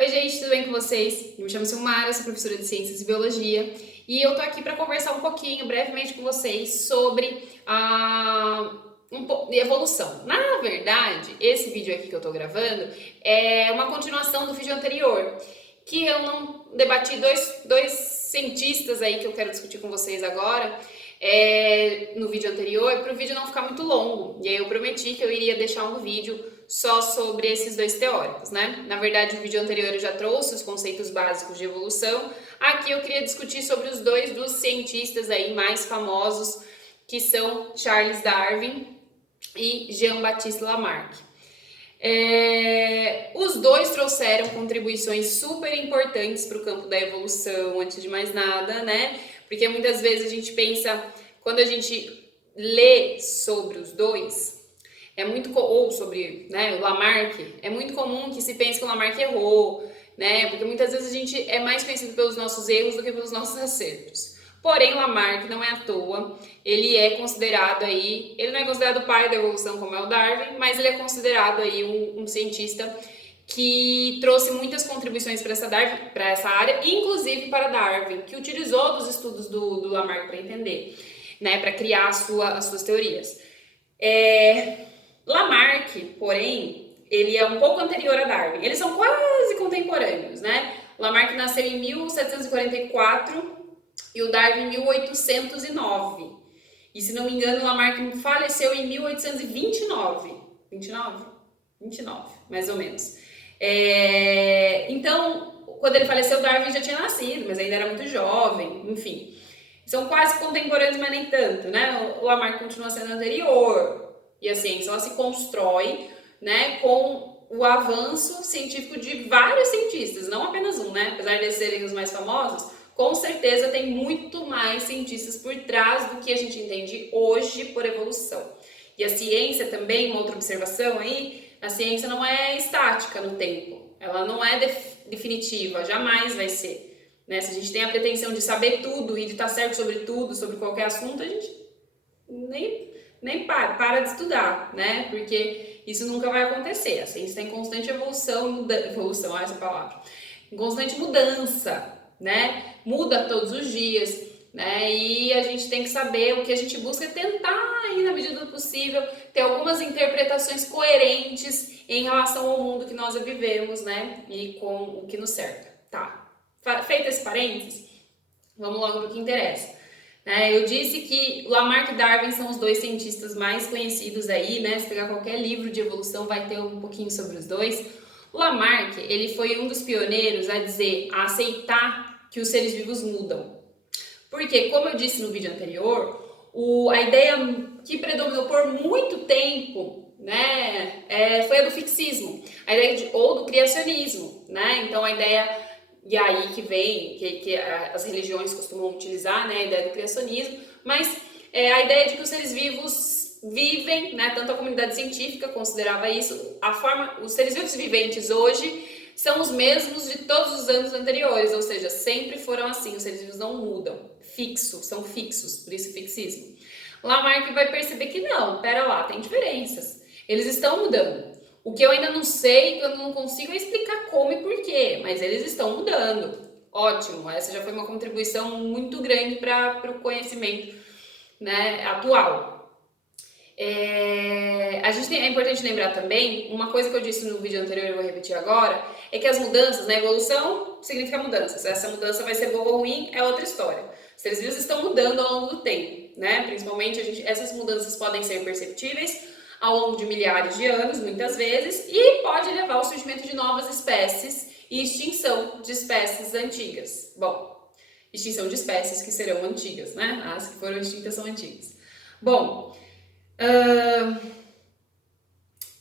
Oi, gente, tudo bem com vocês? Eu me chamo Silmara, sou professora de Ciências e Biologia e eu tô aqui para conversar um pouquinho, brevemente, com vocês sobre evolução. Na verdade, esse vídeo aqui que eu tô gravando é uma continuação do vídeo anterior, que eu não debati dois cientistas aí que eu quero discutir com vocês agora no vídeo anterior, para o vídeo não ficar muito longo. E aí eu prometi que eu iria deixar um vídeo só sobre esses dois teóricos, né? Na verdade, o vídeo anterior eu já trouxe os conceitos básicos de evolução. Aqui eu queria discutir sobre os dois dos cientistas aí mais famosos, que são Charles Darwin e Jean-Baptiste Lamarck. Os dois trouxeram contribuições super importantes para o campo da evolução, antes de mais nada, né? Porque muitas vezes a gente pensa, quando a gente lê sobre os dois, ou sobre, né, o Lamarck, é muito comum que se pense que o Lamarck errou, né? Porque muitas vezes a gente é mais conhecido pelos nossos erros do que pelos nossos acertos. Porém, Lamarck não é à toa, ele é considerado aí, ele não é considerado o pai da evolução como é o Darwin, mas ele é considerado aí um cientista que trouxe muitas contribuições para essa área, inclusive para Darwin, que utilizou dos estudos do Lamarck para entender, né, para criar as suas teorias. Lamarck, porém, ele é um pouco anterior a Darwin. Eles são quase contemporâneos, né? Lamarck nasceu em 1744 e o Darwin em 1809. E se não me engano, Lamarck faleceu em 1829. 29, mais ou menos. Então, quando ele faleceu, Darwin já tinha nascido, mas ainda era muito jovem, enfim. São quase contemporâneos, mas nem tanto, né? O Lamarck continua sendo anterior. E a ciência, ela se constrói, né, com o avanço científico de vários cientistas, não apenas um, né? Apesar de serem os mais famosos, com certeza tem muito mais cientistas por trás do que a gente entende hoje por evolução. E a ciência também, uma outra observação aí, a ciência não é estática no tempo, ela não é definitiva, jamais vai ser. Né? Se a gente tem a pretensão de saber tudo e de estar certo sobre tudo, sobre qualquer assunto, a gente nem para de estudar, né? Porque isso nunca vai acontecer. A ciência está em constante evolução, essa palavra, em constante mudança, né? Muda todos os dias, né? E a gente tem que saber, o que a gente busca é tentar, aí, na medida do possível, ter algumas interpretações coerentes em relação ao mundo que nós vivemos, né? E com o que nos cerca. Tá. Feito esse parênteses, vamos logo para o que interessa. Eu disse que Lamarck e Darwin são os dois cientistas mais conhecidos aí, né? Se pegar qualquer livro de evolução, vai ter um pouquinho sobre os dois. Lamarck, ele foi um dos pioneiros a aceitar que os seres vivos mudam. Porque, como eu disse no vídeo anterior, a ideia que predominou por muito tempo, né, foi a do fixismo, a ideia ou do criacionismo, né? Então, a ideia... E aí que vem, que as religiões costumam utilizar, né, a ideia do criacionismo, mas a ideia de que os seres vivos vivem, né, tanto a comunidade científica considerava isso, os seres vivos viventes hoje são os mesmos de todos os anos anteriores, ou seja, sempre foram assim, os seres vivos não mudam, são fixos, por isso fixismo. Lamarck vai perceber que não, pera lá, tem diferenças, eles estão mudando. O que eu ainda não sei, eu não consigo explicar como e porquê, mas eles estão mudando. Ótimo, essa já foi uma contribuição muito grande para o conhecimento, né, atual. É importante lembrar também, uma coisa que eu disse no vídeo anterior e eu vou repetir agora, é que as mudanças, na evolução, significa mudanças. Essa mudança vai ser boa ou ruim, é outra história. Os seres vivos estão mudando ao longo do tempo, né? Principalmente, essas mudanças podem ser perceptíveis ao longo de milhares de anos, muitas vezes, e pode levar ao surgimento de novas espécies e extinção de espécies antigas. Bom, extinção de espécies que serão antigas, né? As que foram extintas são antigas. Bom,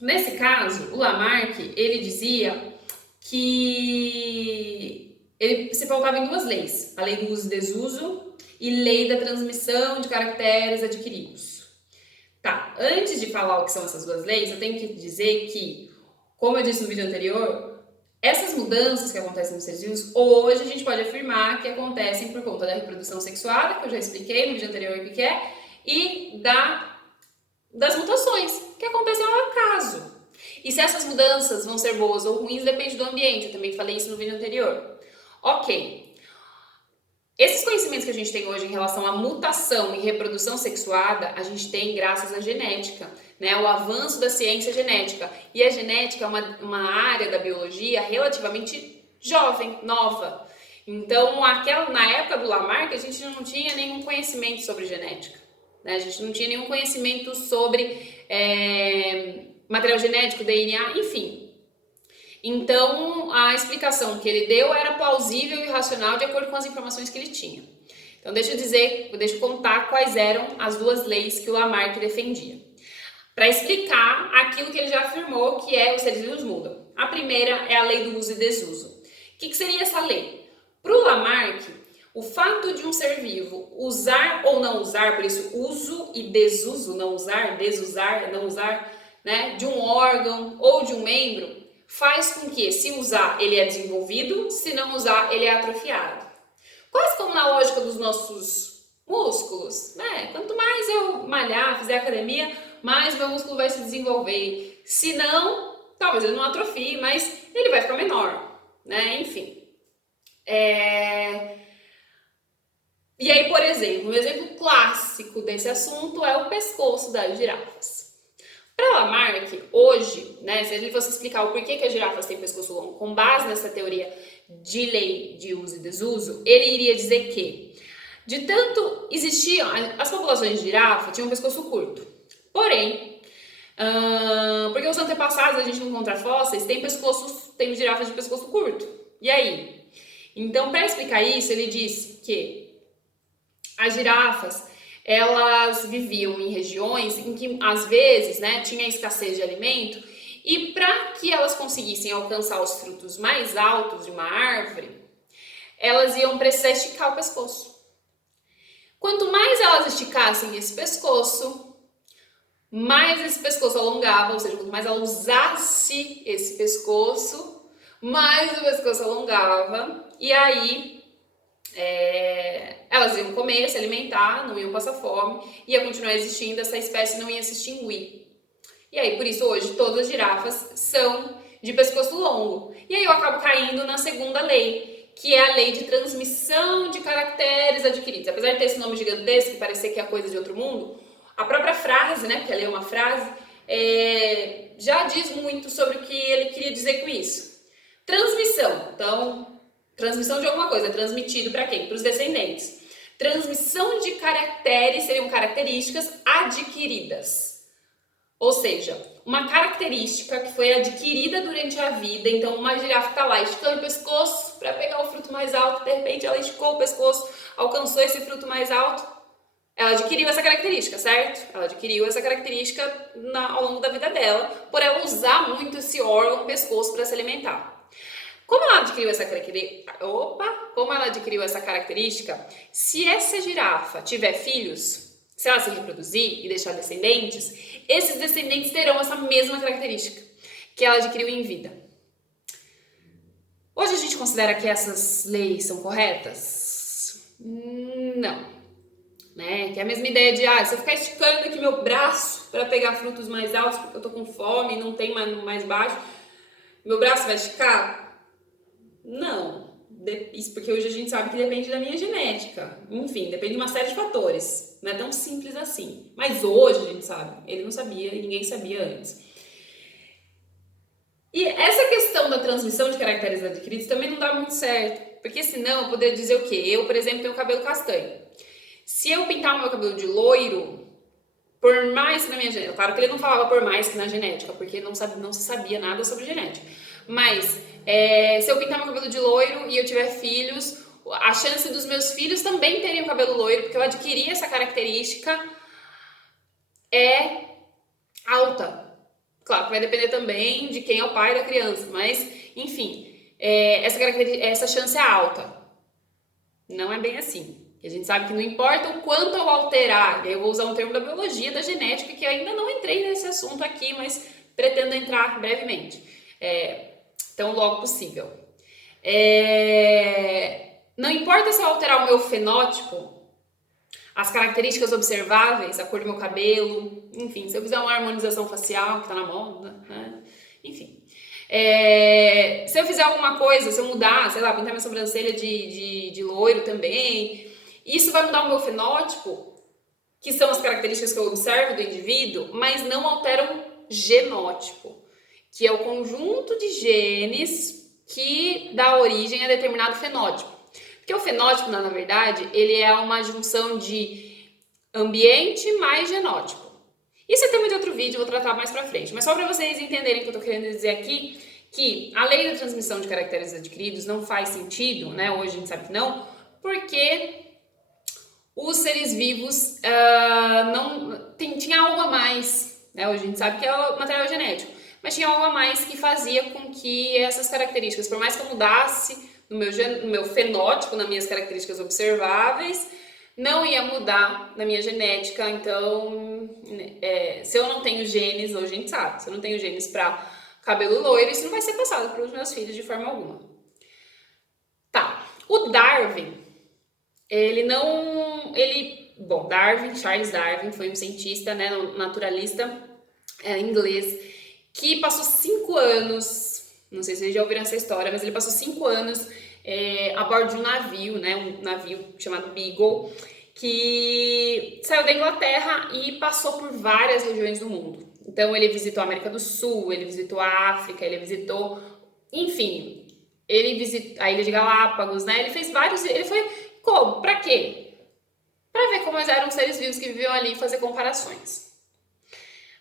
nesse caso, o Lamarck, ele dizia que ele se pautava em duas leis, a lei do uso e desuso e lei da transmissão de caracteres adquiridos. Tá, antes de falar o que são essas duas leis, eu tenho que dizer que, como eu disse no vídeo anterior, essas mudanças que acontecem nos seres vivos, hoje a gente pode afirmar que acontecem por conta da reprodução sexuada, que eu já expliquei no vídeo anterior o que é, e das mutações, que acontecem ao acaso. E se essas mudanças vão ser boas ou ruins, depende do ambiente. Eu também falei isso no vídeo anterior. Ok. Esses conhecimentos que a gente tem hoje em relação à mutação e reprodução sexuada, a gente tem graças à genética, né? O avanço da ciência genética. E a genética é uma área da biologia relativamente jovem, nova. Então, na época do Lamarck, a gente não tinha nenhum conhecimento sobre genética, né? A gente não tinha nenhum conhecimento sobre material genético, DNA, enfim. Então, a explicação que ele deu era plausível e racional de acordo com as informações que ele tinha. Então, deixa eu contar quais eram as duas leis que o Lamarck defendia. Para explicar aquilo que ele já afirmou, que é os seres vivos mudam. A primeira é a lei do uso e desuso. O que seria essa lei? Para o Lamarck, o fato de um ser vivo usar ou não usar, por isso uso e desuso, não usar, desusar, não usar, né, de um órgão ou de um membro, faz com que, se usar, ele é desenvolvido, se não usar, ele é atrofiado. Quase como na lógica dos nossos músculos, né? Quanto mais eu malhar, fizer academia, mais meu músculo vai se desenvolver. Se não, talvez ele não atrofie, mas ele vai ficar menor, né? Enfim. E aí, por exemplo, um exemplo clássico desse assunto é o pescoço das girafas. Para Lamarck, hoje, né, se ele fosse explicar o porquê que as girafas têm pescoço longo, com base nessa teoria de lei de uso e desuso, ele iria dizer que, de tanto existiam, as populações de girafa tinham um pescoço curto. Porém, porque os antepassados, a gente não encontra fósseis, tem girafas de pescoço curto. E aí? Então, para explicar isso, ele disse que as girafas, elas viviam em regiões em que, às vezes, né, tinha escassez de alimento, e para que elas conseguissem alcançar os frutos mais altos de uma árvore, elas iam precisar esticar o pescoço. Quanto mais elas esticassem esse pescoço, mais esse pescoço alongava, ou seja, quanto mais ela usasse esse pescoço, mais o pescoço alongava, e aí elas iam comer, se alimentar, não iam passar fome, ia continuar existindo, essa espécie não ia se extinguir. E aí, por isso, hoje, todas as girafas são de pescoço longo. E aí eu acabo caindo na segunda lei, que é a lei de transmissão de caracteres adquiridos. Apesar de ter esse nome gigantesco e parecer que é coisa de outro mundo, a própria frase, né, porque a lei é uma frase, já diz muito sobre o que ele queria dizer com isso. Transmissão. Então, transmissão de alguma coisa, transmitido para quem? Para os descendentes. Transmissão de caracteres seriam características adquiridas. Ou seja, uma característica que foi adquirida durante a vida. Então, uma girafa está lá esticando o pescoço para pegar o fruto mais alto. De repente, ela esticou o pescoço, alcançou esse fruto mais alto. Ela adquiriu essa característica, certo? Ela adquiriu essa característica ao longo da vida dela, por ela usar muito esse órgão, o pescoço, para se alimentar. Como ela adquiriu essa característica, se essa girafa tiver filhos, se ela se reproduzir e deixar descendentes, esses descendentes terão essa mesma característica que ela adquiriu em vida. Hoje a gente considera que essas leis são corretas? Não. Né? Que é a mesma ideia de, se eu ficar esticando aqui meu braço para pegar frutos mais altos porque eu tô com fome e não tem mais baixo, meu braço vai esticar? Não, isso porque hoje a gente sabe que depende da minha genética. Enfim, depende de uma série de fatores. Não é tão simples assim. Mas hoje a gente sabe. Ele não sabia e ninguém sabia antes. E essa questão da transmissão de caracteres adquiridos também não dá muito certo. Porque senão eu poderia dizer o quê? Eu, por exemplo, tenho cabelo castanho. Se eu pintar o meu cabelo de loiro, por mais que na minha genética... Claro que ele não falava por mais que na genética, porque não se sabia nada sobre genética. Mas, se eu pintar meu cabelo de loiro e eu tiver filhos, a chance dos meus filhos também terem o cabelo loiro, porque eu adquiri essa característica, é alta. Claro que vai depender também de quem é o pai da criança, mas, enfim, essa chance é alta. Não é bem assim. A gente sabe que não importa o quanto eu alterar, eu vou usar um termo da biologia, da genética, que eu ainda não entrei nesse assunto aqui, mas pretendo entrar brevemente. Tão logo possível. Não importa se eu alterar o meu fenótipo, as características observáveis, a cor do meu cabelo, enfim, se eu fizer uma harmonização facial, que tá na moda, né? enfim. Se eu fizer alguma coisa, se eu mudar, sei lá, pintar minha sobrancelha de loiro também, isso vai mudar o meu fenótipo, que são as características que eu observo do indivíduo, mas não alteram genótipo, que é o conjunto de genes que dá origem a determinado fenótipo. Porque o fenótipo, na verdade, ele é uma junção de ambiente mais genótipo. Isso é tema de outro vídeo, vou tratar mais pra frente. Mas só para vocês entenderem o que eu tô querendo dizer aqui, que a lei da transmissão de caracteres adquiridos não faz sentido, né? Hoje a gente sabe que não, porque os seres vivos tinha algo a mais, né? Hoje a gente sabe que é o material genético, mas tinha algo a mais que fazia com que essas características, por mais que eu mudasse no meu fenótipo, nas minhas características observáveis, não ia mudar na minha genética. Então, se eu não tenho genes, hoje a gente sabe, se eu não tenho genes para cabelo loiro, isso não vai ser passado para os meus filhos de forma alguma. Tá, o Darwin, Charles Darwin foi um cientista, né, naturalista inglês, que passou 5 anos, não sei se vocês já ouviram essa história, mas ele passou 5 anos a bordo de um navio, né, um navio chamado Beagle, que saiu da Inglaterra e passou por várias regiões do mundo. Então ele visitou a América do Sul, ele visitou a África, ele visitou, enfim, ele visitou a Ilha de Galápagos, né, ele fez vários, ele foi como? Pra quê? Para ver como eram os seres vivos que viviam ali e fazer comparações.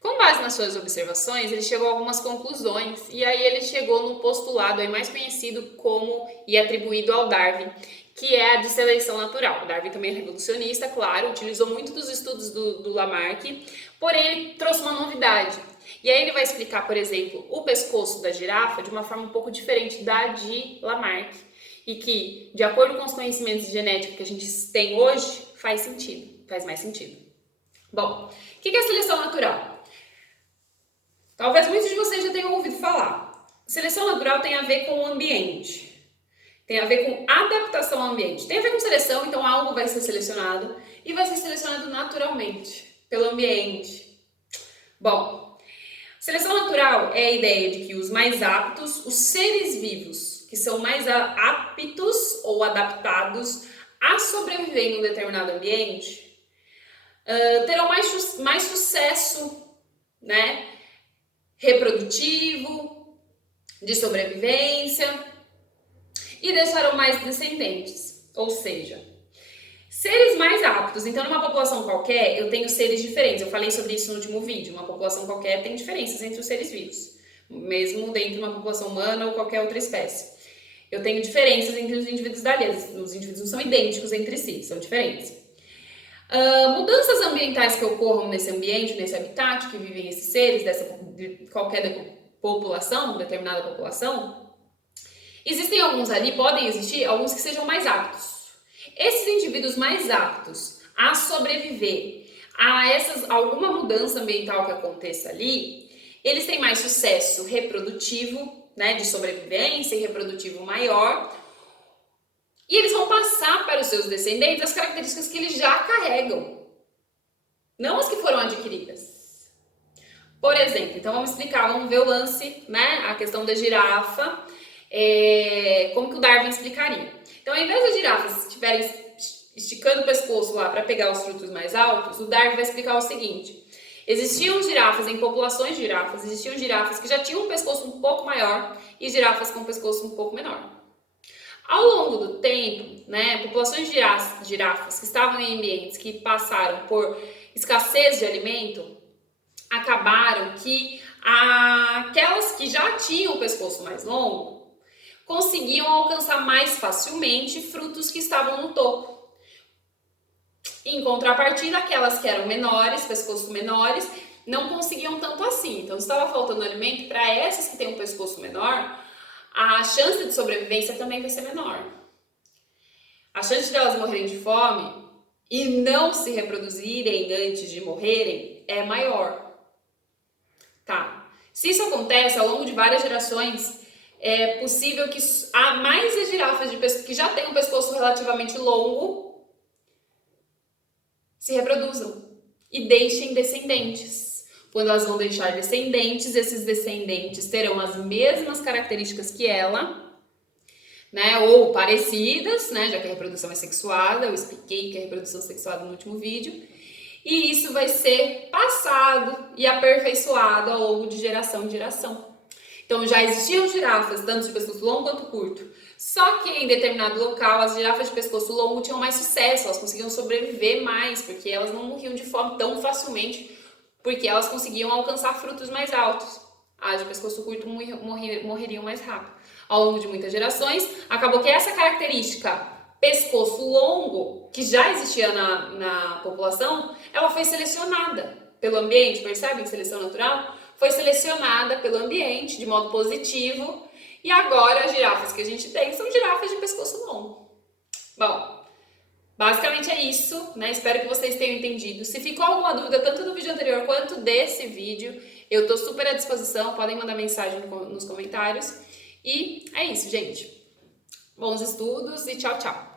Com base nas suas observações, ele chegou a algumas conclusões, e aí ele chegou no postulado aí mais conhecido como e atribuído ao Darwin, que é a de seleção natural. O Darwin também é revolucionista, claro, utilizou muito dos estudos do Lamarck, porém ele trouxe uma novidade. E aí ele vai explicar, por exemplo, o pescoço da girafa de uma forma um pouco diferente da de Lamarck, e que, de acordo com os conhecimentos de genética que a gente tem hoje, faz sentido, faz mais sentido. Bom, o que é a seleção natural? Talvez muitos de vocês já tenham ouvido falar. Seleção natural tem a ver com o ambiente, tem a ver com adaptação ao ambiente. Tem a ver com seleção, então algo vai ser selecionado e vai ser selecionado naturalmente, pelo ambiente. Bom, seleção natural é a ideia de que os mais aptos, os seres vivos que são mais aptos ou adaptados a sobreviver em um determinado ambiente, terão mais sucesso, né, reprodutivo, de sobrevivência, e deixarão mais descendentes. Ou seja, seres mais aptos. Então, numa população qualquer, eu tenho seres diferentes. Eu falei sobre isso no último vídeo. Uma população qualquer tem diferenças entre os seres vivos, mesmo dentro de uma população humana ou qualquer outra espécie. Eu tenho diferenças entre os indivíduos dali. Os indivíduos não são idênticos entre si, são diferentes. Mudanças ambientais que ocorram nesse ambiente, nesse habitat que vivem esses seres, de qualquer população, determinada população, existem alguns ali, podem existir alguns que sejam mais aptos. Esses indivíduos mais aptos a sobreviver a alguma mudança ambiental que aconteça ali, eles têm mais sucesso reprodutivo, né, de sobrevivência e reprodutivo maior, e eles vão passar para os seus descendentes as características que eles já carregam, não as que foram adquiridas. Por exemplo, então vamos explicar, vamos ver o lance, né, a questão da girafa, como que o Darwin explicaria. Então, ao invés das girafas estiverem esticando o pescoço lá para pegar os frutos mais altos, o Darwin vai explicar o seguinte: existiam girafas em populações de girafas, existiam girafas que já tinham um pescoço um pouco maior e girafas com um pescoço um pouco menor. Ao longo do tempo, né, populações de girafas que estavam em ambientes que passaram por escassez de alimento, acabaram que aquelas que já tinham o pescoço mais longo conseguiam alcançar mais facilmente frutos que estavam no topo. Em contrapartida, aquelas que eram menores, pescoço menores, não conseguiam tanto assim. Então, se estava faltando alimento, para essas que têm um pescoço menor, a chance de sobrevivência também vai ser menor. A chance de elas morrerem de fome e não se reproduzirem antes de morrerem é maior. Tá? Se isso acontece ao longo de várias gerações, é possível que há mais as girafas que já têm um pescoço relativamente longo se reproduzam e deixem descendentes. Quando elas vão deixar descendentes, esses descendentes terão as mesmas características que ela, né, ou parecidas, né, já que a reprodução é sexuada, eu expliquei que a reprodução é sexuada no último vídeo, e isso vai ser passado e aperfeiçoado ao longo de geração em geração. Então já existiam girafas, tanto de pescoço longo quanto curto, só que em determinado local as girafas de pescoço longo tinham mais sucesso, elas conseguiam sobreviver mais, porque elas não morriam de fome tão facilmente, porque elas conseguiam alcançar frutos mais altos. As de pescoço curto morreriam mais rápido. Ao longo de muitas gerações, acabou que essa característica pescoço longo, que já existia na população, ela foi selecionada pelo ambiente, percebem? Seleção natural? Foi selecionada pelo ambiente de modo positivo, e agora as girafas que a gente tem são girafas de pescoço longo. Bom, basicamente é isso, né? Espero que vocês tenham entendido. Se ficou alguma dúvida, tanto do vídeo anterior quanto desse vídeo, eu tô super à disposição, podem mandar mensagem nos comentários. E é isso, gente. Bons estudos e tchau, tchau!